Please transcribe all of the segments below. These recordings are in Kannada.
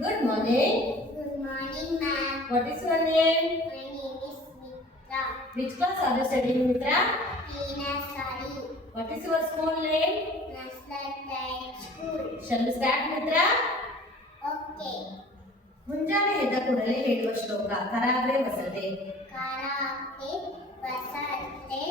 Good morning. Good morning, ma'am. What is your name? My name is Mitra. Which class are you studying, Mitra? Nursery. What is your school name? National Private School. Shall we start, Mitra? Okay. ಮುಂಜಾನೆ ಎದ್ದ ಕೂಡಲೇ ಹೇಳುವ ಶ್ಲೋಕ ಕರಾಗ್ರೆ ವಸತೆ. Karate, Vasante,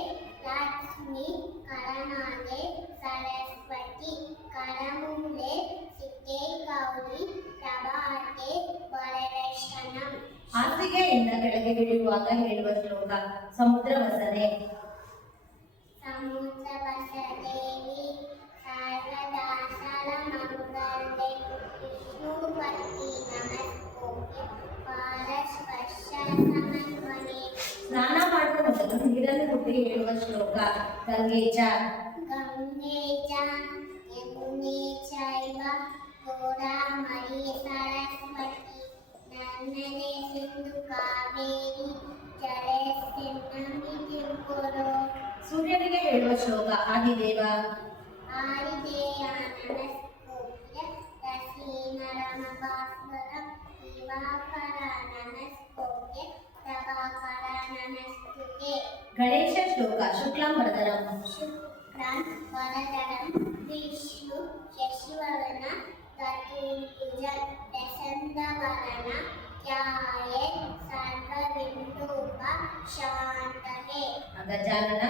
Lakshmi, Karanade, Saraswati, Karamule, Site, Gauri, Prabhate, Varadashanam. ಹಾಸಿಗೆಯಿಂದ ಕೆಳಗೆ ಇಳಿಯುವಾಗ ಹೇಳುವ ಶ್ಲೋಕ ಸಮುದ್ರ ವಸನೆ. Samudra Vasadevi, Sarvada Salamangale, Vishnupati Namaskopya, Parasvarsha Samanvane. ಸ್ನಾನ ಮಾಡುವ ಮೊದಲು ನೀರನ್ನು ಕುಟ್ಟಿ ಹೇಳುವ ಶ್ಲೋಕ ಗಂಗೆಚ. Gange cha, Yamune chaiva, Godamari Saraswati, Narmade Sindhu Kaveri, Jalesindhamni Tirupuru. ಸೂರ್ಯನಿಗೆ ಹೇಳುವ ಶ್ಲೋಕ ಆದಿದೇವ. ಆದಿದೇಯ ನಮಸ್ಕೋಪ್ಯ, ರಸೀನರಮ ಭಾಸ್ವರ, ದಿವಾಕರ ನಮಸ್ಕೋಪ್ಯ, ಪ್ರಭಾಕರ ನಮಸ್ತುತೆ. ಗಣೇಶ ಶ್ಲೋಕ ಶುಕ್ಲಾಂಬರಧರಂ. ಶುಕ್ರಾನ್ ವರದರಂ ವಿಷ್ಣು ಶಶಿವರ್ಣ ಚತುರ್ಭುಜಂ ಪ್ರಸನ್ನವದನ ಧ್ಯಾಯೇ ಸರ್ವವಿಂದೋಪ ಶಾಂತಯೇ. ಅಗಜಾನನ.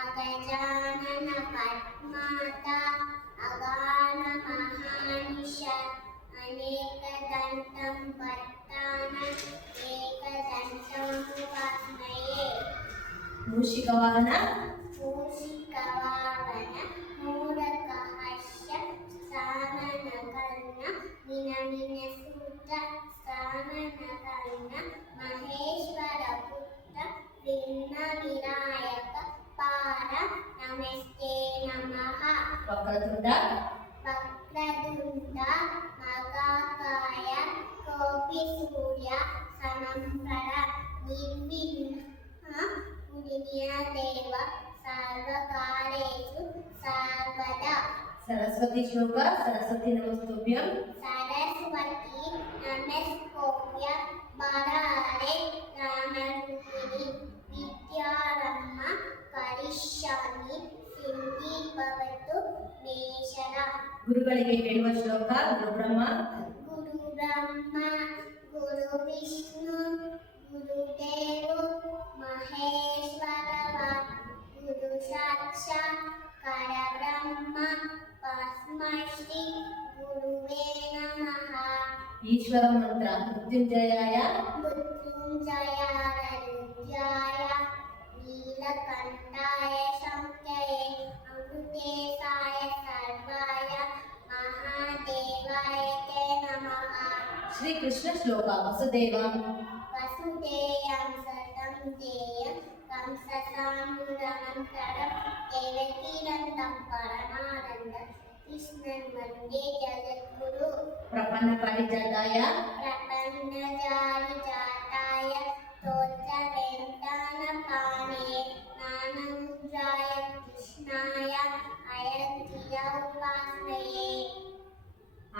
ಅಗಜಾನನ ಪದ್ಮಾತ ಅಗಾನ ಮಹಾನಿಶ ಅನೇಕದಂತಂ ಭಕ್ತಾನ ಏಕದಂತಮುಪಾಸ್ಮಯೇ. ಮೂಷಿಕವಾಹನ. ಮೂಷಿಕವಾಹನ ಮೂಢಕಹರ್ಷ ಸ್ಥಾನನಗರ್ಣ ವಿನಮಿನ ಸೂತ್ರ ಸ್ಥಾನನಗರ್ಣ ಮಹೇಶ್ವರ ಪುತ್ರ ವಿಘ್ನ ವಿನಾಯಕ ಪಾರ ನಮಸ್ತೆ ನಮಃ. ವಕ್ರತುಂಡ. ವಕ್ರತುಂಡ ಮಹಾಕಾಯ ಕೋಟಿ ಸೂರ್ಯ ಸಮಂಪ್ರಭ ನಿರ್ವಿಘ್ನ ಕುಡಿಯ ದೇವ ಸರ್ವಕಾರ್ಯೇಷು ಸರ್ವದಾ. ಸರಸ್ವತಿ ಶ್ಲೋಕ ಸರಸ್ವತಿ ನಮಸ್ತುಭ್ಯಂ. ಸರಸ್ವತಿ ನಮಸ್ಕೋಪ್ಯ ವರದೆ ಜ್ಞಾನರೂಪಿಣಿ ವಿದ್ಯಾರಮ್ಮ ಕರಿಷ್ಯಾಮಿ ಸಿದ್ಧಿ ಭವತು ಮೇಷರ. ಗುರುಗಳಿಗೆ ಹೇಳುವ ಶ್ಲೋಕ ಗುರುಬ್ರಹ್ಮ. ಗುರು ಬ್ರಹ್ಮ ಗುರು ವಿಷ್ಣು ಗುರುದೇವ ಮಹೇಶ್ವರವ ಗುರು ಸಾಕ್ಷಾತ್ ಪರಬ್ರಹ್ಮ ತಸ್ಮೈ ಶ್ರೀ ಗುರುವೇ ನಮಃ. ಈಶ್ವರ ಮಂತ್ರ ಮೃತ್ಯುಂಜಯಾಯ. ಮೃತ್ಯುಂಜಯಾಯ ರುದ್ರಾಯ ನೀಲಕಂಠಾಯ ಶಂಕರೇ ಅಮೃತೇಶಾಯ ಸರ್ವಾಯ ಮಹಾದೇವಾಯ ತೇ ನಮಃ. ಶ್ರೀ ಕೃಷ್ಣ ಶ್ಲೋಕ ವಸುದೇವ. ವಸುದೇಯಂ ಸತಂ ದೇಯಂ ಕಂಸಸಾನೂರನಂತರಂ ದೇವಕೀನಂದಂ ಪರಮಾನಂದಂ ಕೃಷ್ಣನ್ ವಂದೇ ಜಗದ್ಗುರು. ಪ್ರಪನ್ನ ಪಾರಿಜಾತಾಯ. ಪ್ರಪನ್ನಜಾರಿಜಾತಾಯ ಸ್ತೋತ್ರವೆಂತಾನಪಾಣೇ ಜ್ಞಾನಮುದ್ರಾಯ ಕೃಷ್ಣಾಯ ಅಯತಿಯ ಉಪಾಸ್ಮಯೇ.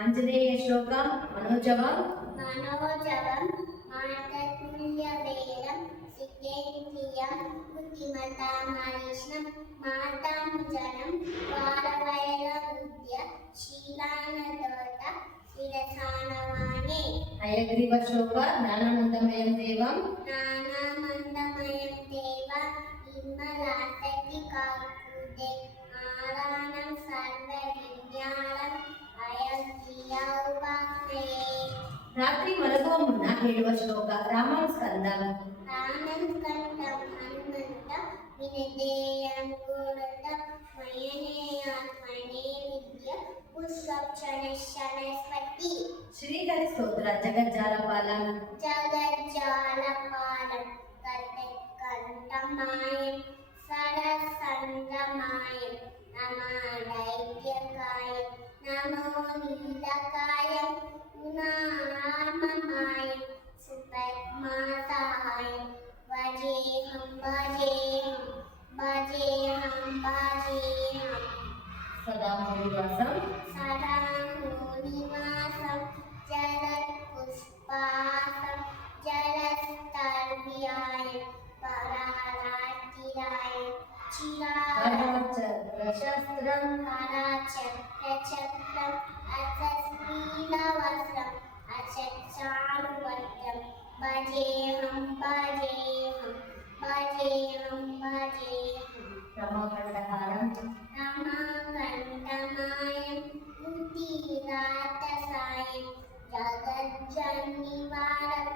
ಆಂಜನೇಯ ಶ್ಲೋಕ ಮನೋಜವಂ. मनोजवं माततुल्यवेदं सिद्धेन्द्रियं बुद्धिमतामनीष्णं मातामुजनं वारवैरमुद्य शीलानदोत शिरसानवाणे. ಹಯಗ್ರೀವ ಶ್ಲೋಕ ಜ್ಞಾನಾನಂದಮಯಂ ದೇವಂ. ज्ञानानन्दमयं देव निर्मलासक्ति काकुदे आरानं सर्वविज्ञानं अयज्ञ उपास्मये. ರಾತ್ರಿ ಮಲಗುವ ಮುನ್ನ ಹೇಳುವ ಶ್ಲೋಕ ರಾಮಂ ಸ್ಕಂದ. ಆನಂದಕಂಠಂ ಹನುಮಂತ ವಿನದೇಯಂ ಗೋರತ ಮಯನೇಯಾತ್ಮನೇ ವಿದ್ಯ ಪುಷ್ಪಕ್ಷಣ ಸರಸ್ವತಿ. ಶ್ರೀಹರಿ ಸ್ತೋತ್ರ ಜಗಜ್ಜಾಲಪಾಲಂ. ಜಗಜ್ಜಾಲಪಾಲಂ ಕಟಕಂಠಮಾಯಂ ಸರಸಂಗಮಾಯಂ ನಮಾದೈತ್ಯಕಾಯಂ ನಮೋ ನೀಲಕಾಯಂ ಗುಣಾಮಮಾಯಂ ಸುಪದ್ಮಾಸಾಯಂ ಭಜೇಹಂ ಭಜೇಹಂ ಭಜೇಹಂ ಭಜೇಹಂ. ಸದಾ ಮುನಿವಾಸಂ. ಸದಾ ಮುನಿವಾಸಂ ಜಯ చక్రం అసశ్లీలవస్త్రం అచక్షానువర్గం భజేహం భజేహం భజేహం భజేహం రమాకంఠహారం రమాకంఠమాయం బుద్ధిరాతసాయం జగజ్జన్నివారం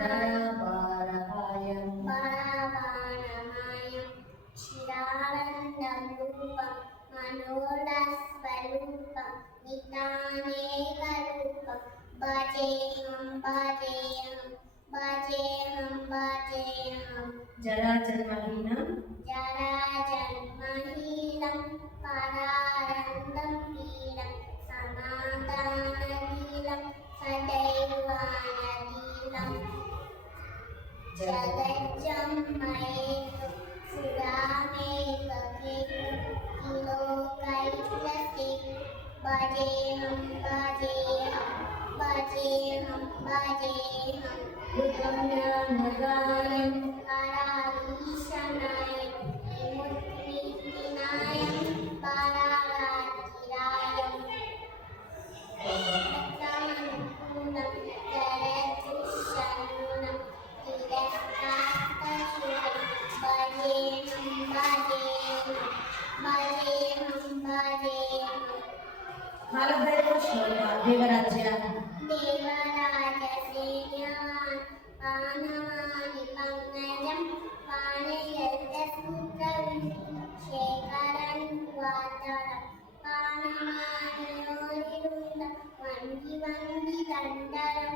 ధరాభారహాయం మహాబాణమాయం క్షీరానందం రూపం మనోరస్వరూపం నితానేకరూపం భజేహం భజేహం భజేహం భజేహం జరాజన్మహీనం జరాజన్మహీనం పరానందం వీరం సమాధానశీలం సదైవానలీలం జగజ్జన్మయేతు సురామేకకేతు త్రిలోకైకసేతు భజేహం భజేహం భజేహం భజేహం ఉత్తమ్యానగాయం కరాలీశనాయం విముక్తినాయం పరారాధిరాయం భక్తానుకూలం జరదుషణూనం తిరస్కాస్తశూలం భజేహం భజేహం భజేహం భజేహం కాలభైరవ శ్లోక దేవరాజ్య దేవరాజసేన్యాన్ పానమాని పంగజం పానయజ్ఞసూత్రవిందు శేఖరం వాతరం పానమానయోనిరుంద వంది వంది దండరం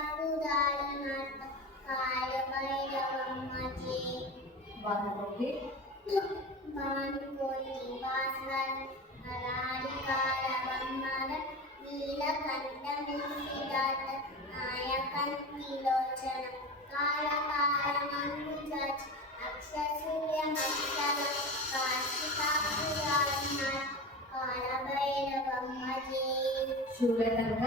కాశికాకుదాలనాథ కాలభైరవమ్మజే వానకోటి భానుకోటి వాసన అలాడికారవమ్మర నీలకంఠమూర్తిదాత నాయకంతిలోచన కాలకాలమందుజాచి అక్షసూర్యమక్షర కాశికాపురాణనాథ కాలభైరవమ్మజే శూలకంఠ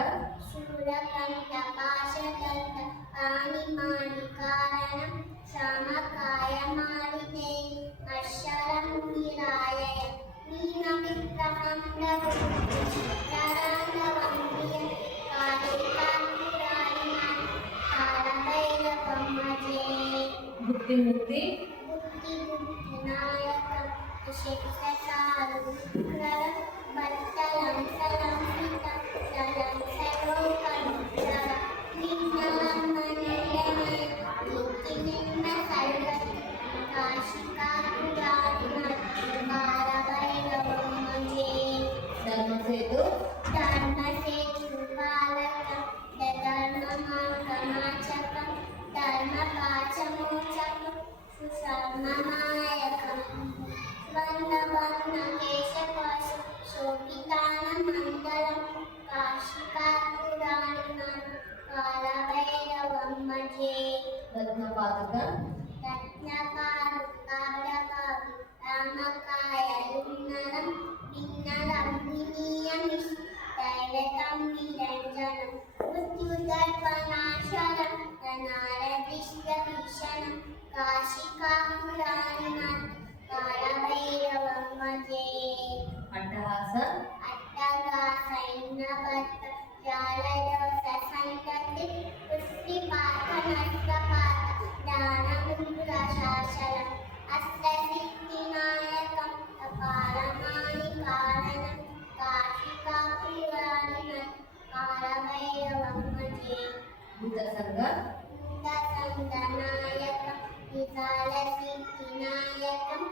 శూలకంఠ పాశకంఠ పాణిమాని కారణం శ్యామకాయమాలితే అక్షరం విరాయ మీనమిత్రహం రఘురాండవంద్రియం కాళికాపురాణినాథ కాలభైరవమ్మజే బుద్ధి ముక్తి బుద్ధినాయకం శిక్షసారు భక్తలం సలం పిత సలం సలోకం నిన్నమనయమే నిత్య నిన్న సర్వతి కాశికాపురాణినాథ కాలభైరవమ్మజే ధర్మసేతు ధర్మసేతు పాలకం ధర్మమార్గమాచకం ధర్మపాచమోచకం సుశర్మమాయకం వర్ణవర్ణ కేశపాశ శోభితానమంగళం కాశికాపురాణినాథ కాలభైరవమ్మజే రత్నపాదుక రత్నపాదుకాభ్రభావి రామకాయలున్నరం భిన్నరం వినీయమిష్ దైవతం నిరంజనం మృత్యుదర్పణాశరం ధనారదిష్టభీషణం కాశికాపురాణినాథ కాలభైరవమ్మజే అట్టహాస అట్టగాసైన్యవత్త జాలదోష సంతతి పుష్టిపాతనష్టపాత దానముద్రశాసనం అష్టసిద్ధినాయకం అపారమాని కారణం కాశికాపురాణినాథ కాలభైరవమ్మజే భూతసంగ భూతసంగనాయకం విశాలసిద్ధినాయకం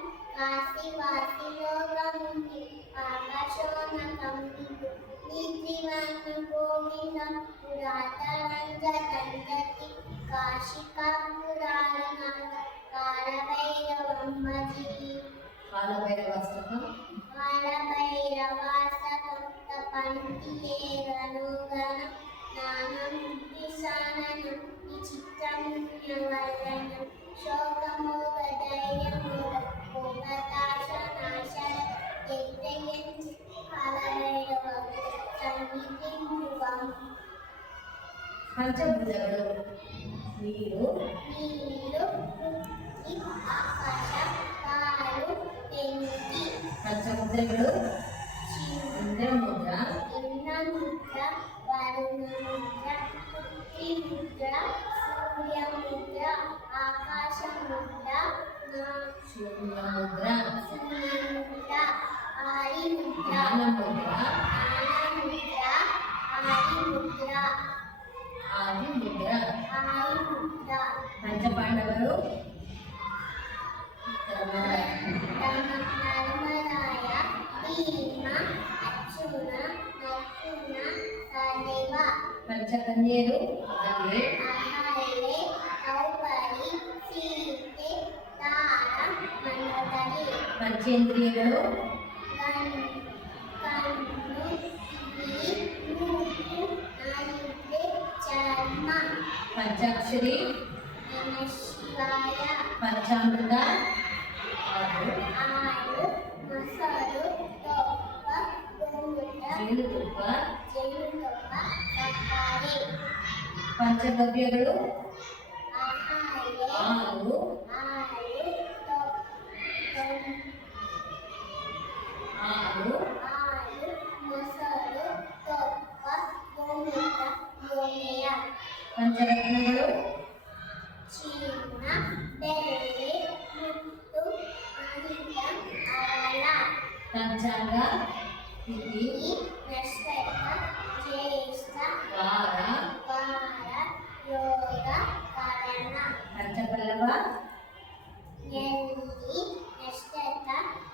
కాశీవాసిలోకముని ఆకాశోనకం విదు నిత్రివన్ను గోవిందం పురాతరంజతంజతి కాశికాపురాణినాథ కాలభైరవమ్మజీ కాలభైరవాష్టకం కాలభైరవాసకం తపంతియేగనుగణం జ్ఞానం విశానం విచిత్రముణ్యవర్ణనం శోకమోగధైర్యమోగ భోగతాశనాశన యజ్ఞయంచి కాలభైరవ సన్నిధింభువం పంచభుజములు నీరు నీరు పృథ్వీ ఆకాశ కాలు పెంకి పంచముద్రలు శివుడు ಚಂದ್ರಮುದ್ರ, ಇಂದ್ರಮುದ್ರ, ವರುಣಮುದ್ರ, ಪೃಥ್ವಿಮುದ್ರ, ಸೂರ್ಯಮುದ್ರ, ಆಕಾಶಮುದ್ರ, ಶೂನ್ಯಮುದ್ರ, ಶೂನ್ಯಮುದ್ರ, ಆದಿಮುದ್ರ, ಜ್ಞಾನಮುದ್ರ, ಜ್ಞಾನಮುದ್ರ, ಆದಿಮುದ್ರ, ಆದಿಮುದ್ರ. ಆದಿಮುದ್ರ, ಪಂಚಪಾಂಡವರು ಧರ್ಮರಾಯ, ಭೀಮ, ಅರ್ಜುನ, ನಕುಲ, ಸಹದೇವ. ಪಂಚಕನ್ಯರು ಗಂಗೆ, ಅಹಲ್ಯೆ, ದ್ರೌಪದಿ, ಸೀತೆ, ತಾರ, ಮನ್ಮಥನಿ. ಪಂಚೇಂದ್ರಿಯಗಳು ಕಣ್ಣು, ಕಿವಿ, ಮೂಗು, ನಾಲಿಗೆ, ಚರ್ಮ. ಪಂಚಾಕ್ಷರಿ, ನಮಃ ಶಿವಾಯ. ಪಂಚಾಮೃತ, ಹಾಲು, ಹಾಲು, ಮೊಸರು, ತುಪ್ಪ, ಗೋಮೂತ್ರ, ಜೇನುತುಪ್ಪ. ಜೇನುತುಪ್ಪ, ಸಕ್ಕರೆ. ಪಂಚಗವ್ಯಗಳು ಅಹಲ್ಯೆ, ಹಾಲು, ಹಾಲು, ಹಾಲು, ಹಾಲು, ಮೊಸರು, ತುಪ್ಪ, ಗೋಮೂತ್ರ, ಗೋಮಯ. ಪಂಚರತ್ನಗಳು ಚಿನ್ನ, ಬೆಳ್ಳಿ, ಮುತ್ತು, ಮಾಣಿಕ್ಯ, ಹವಳ. ಪಂಚಾಂಗ ತಿಥಿ, ಈ ನಕ್ಷತ್ರ, ಜ್ಯೇಷ್ಠ, ವಾರ, ವಾರ, ಯೋಗ, ಕರಣ. ಪಂಚಪಲ್ಲವ ನೆಲ್ಲಿ, ನಕ್ಷತ್ರ,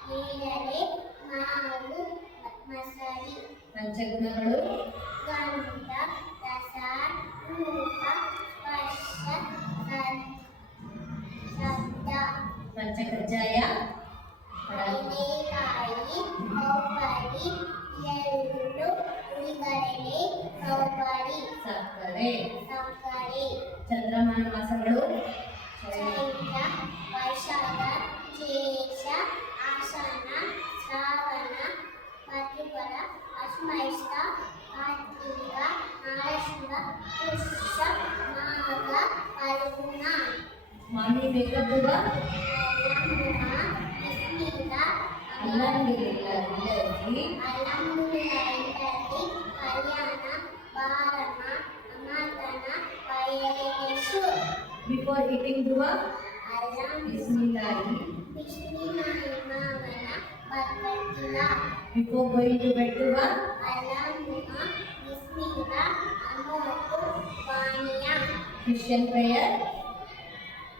ನೇರಳೆ, ಮಾವು, ಮಸಳಿ. ಪಂಚಗುಣಗಳು ಗಂಧ, ರಸ, ರೂಪ, ಸ್ಪರ್ಶ, ಶಬ್ದ. ಪಂಚಕಜ್ಜಾಯ ಕಡಲೆಕಾಯಿ, ಕೊಬ್ಬರಿ, ಎಳ್ಳು, ಹುಳಿಗಡಲೆ, ಕೊಬ್ಬರಿ, ಸಕ್ಕರೆ. ಸಕ್ಕರೆ. ಚಂದ್ರಮಾನ ಮಾಸಗಳು ಚೈತ್ರ, ವೈಶಾಖ, ಜ್ಯೇಷ್ಠ, ಆಷಾಢ, ಶ್ರಾವಣ, ಭಾದ್ರಪದ, ಅಶ್ವೈಷ್ಠ, ಕಾರ್ತಿಕ, ಮಾರ್ಗಶಿರ, ಪುಷ್ಯ, ಮಾಘ, ಫಲ್ಗುಣ. ಮಾಮಿ ಬೇಕದ್ದುವ ಅಲಂಬುಹ, ಬಿಸ್ಮಿಲ್ಲ, ಅಲ್ಲಂಗಿಲ್ಲ ಇಲ್ಲದಿ ಅಲಂಬುಹ, ಇಂದದಿ, ಕಲ್ಯಾಣ, ಬಾರಮ, ಅಮತನ, ವೈರೇಶು. ಬಿಫೋರ್ ಈಟಿಂಗ್ ದುವ ಅಲಂಬುಹ, ಬಿಸ್ಮಿಲ್ಲಾಹಿ. ಬಿಸ್ಮಿಲ್ಲಾಹಿ ಮಾವನ, ಬರ್ಕತ್ತಿಲ್ಲ. ಬಿಫೋರ್ ಗೋಯಿಂಗ್ ಟು ಬೆಡ್ ದುವ ಅಲಂಬುಹ, ಬಿಸ್ಮಿಲ್ಲ, ಅಮೋತು, ವಾಣಿಯ. Christian prayer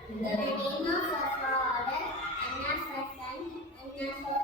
In the name of the Father, and of the Son, and of the